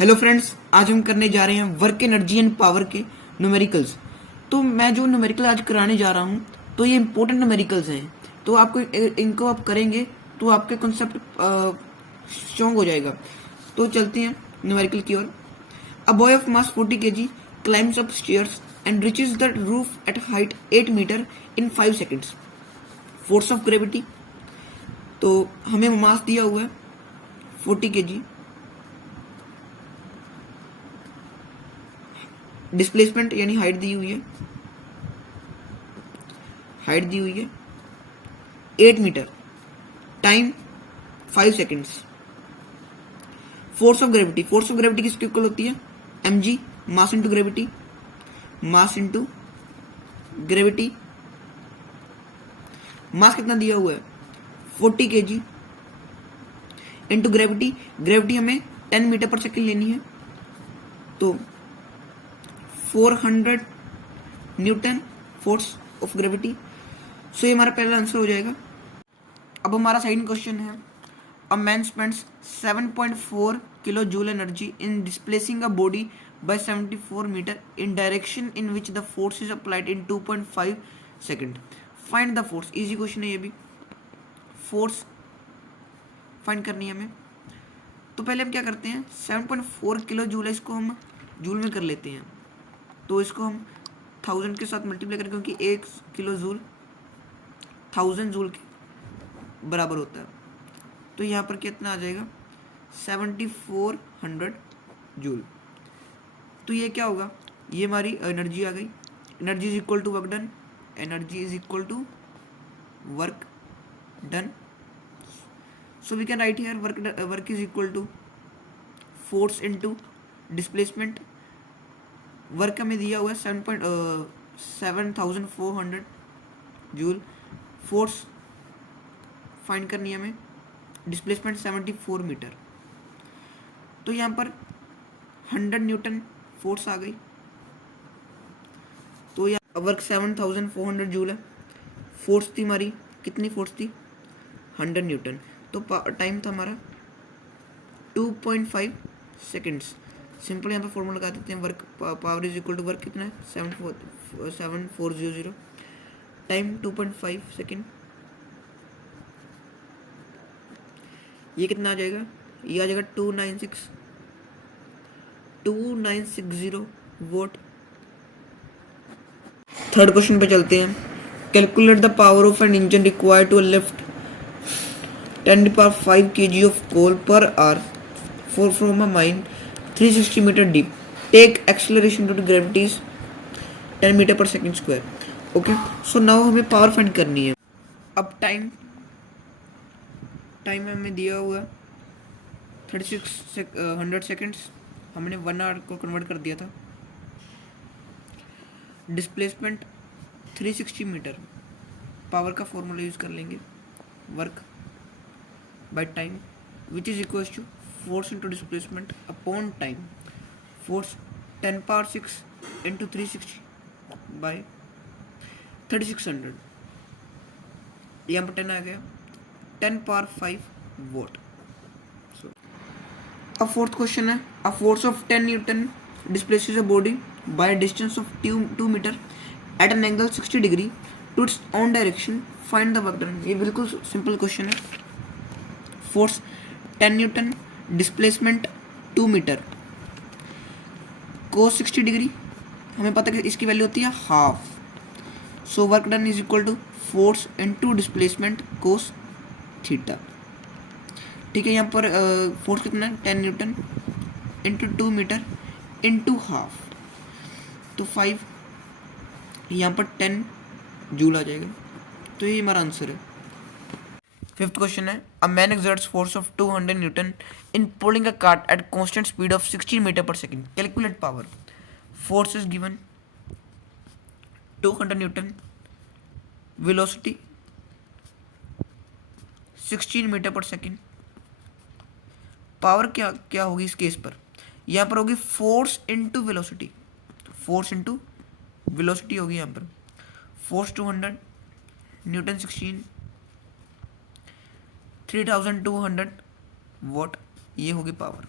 Hello friends, आज हम करने जा रहे हैं वर्क एनर्जी एंड पावर के न्यूमेरिकल्स। तो मैं जो न्यूमेरिकल आज कराने जा रहा हूँ तो ये इंपॉर्टेंट न्यूमेरिकल्स हैं। तो आपको इनको आप करेंगे तो आपके कॉन्सेप्ट स्ट्रॉन्ग हो जाएगा। तो चलते हैं न्यूमेरिकल की ओर। A boy of mass 40 kg climbs up stairs and reaches the roof at height 8 metre in 5 seconds. Force of gravity, तो हमें मास दिया हुआ है 40 kg, डिस्प्लेसमेंट यानी हाइट दी हुई है, 8 metre, time 5 seconds. Force of gravity किसके इक्वल होती है? mg, mass into gravity, mass कितना दिया हुआ है 40 kg इंटू ग्रेविटी हमें 10 मीटर पर सेकेंड लेनी है, तो 400 न्यूटन फोर्स ऑफ ग्रेविटी। सो ये हमारा पहला आंसर हो जाएगा। अब हमारा सेकंड क्वेश्चन है, a man spends 7.4 kilo joule energy in displacing a body by 74 metre in direction in which the force is applied in 2.5 second. Find the force. Easy question है ये भी, फोर्स फाइंड करनी है हमें। तो पहले हम क्या करते हैं, 7.4 किलो जूल है, इसको हम जूल में कर लेते हैं। तो इसको हम 1000 के साथ मल्टीप्लाई करें, क्योंकि 1 किलो जूल 1000 जूल के बराबर होता है। तो यहाँ पर कितना आ जाएगा 7400 जूल। तो ये क्या होगा, ये हमारी एनर्जी आ गई। Energy is equal to work done. So we can write here work is equal to force into displacement. Work हमें दिया हुआ है 7400 जूल। फोर्स फाइंड करनी है हमें, डिस्प्लेसमेंट 74 मीटर। तो यहाँ पर 100 न्यूटन फोर्स आ गई। तो यहाँ वर्क 7400 जूल है, फोर्स थी हमारी, कितनी फोर्स थी 100 न्यूटन। तो टाइम था हमारा 2.5 सेकेंड्स। सिंपल यहाँ पर फॉर्मूला लगा देते हैं, work power is equal to work कितना है 7400, टाइम 2.5 सेकेंड। ये कितना आ जाएगा, ये आ जाएगा 2960 वोट। थर्ड क्वेश्चन पे चलते हैं। Calculate the power of an engine required to lift 10⁵ kg of coal per hour from a mine 360 metre deep. Take acceleration to gravity 10 metre per second square. Okay, so now हमें power find करनी है। अब time हमें दिया हुआ 100 seconds, हमने 1 our को convert कर दिया था। डिस्प्लेसमेंट 360 मीटर, पावर का फॉर्मूला यूज कर लेंगे, work by time which is equal to force into displacement upon time. Force 10⁶ into 360 by 3600, यहाँ पर 10 आ गया, 10⁵ वोट। अब फोर्थ क्वेश्चन है, a force of 10 newton displaces a body by distance of 2 metre at an angle 60 degree to its on direction, find the work done. ये बिल्कुल simple question है। Force 10 newton, displacement 2 metre, cos 60 degree, हमें पता है कि इसकी value होती है half. So work done is equal to force into displacement cos theta. ठीक है, यहाँ पर फोर्स कितना है 10 newton into 2 metre into half, तो 5, यहाँ पर 10 जूल आ जाएगा। तो ये हमारा आंसर है। फिफ्थ क्वेश्चन है, a man exerts force of 200 newton in pulling a cart at constant speed of 16 metre per second. Calculate power. Force is given 200 newton, velocity 16 metre per second. Power क्या होगी इस case पर, यहाँ पर होगी force into velocity, force into velocity होगी यहाँ पर। फोर्स 200 न्यूटन 16 3200 वॉट, ये होगी पावर।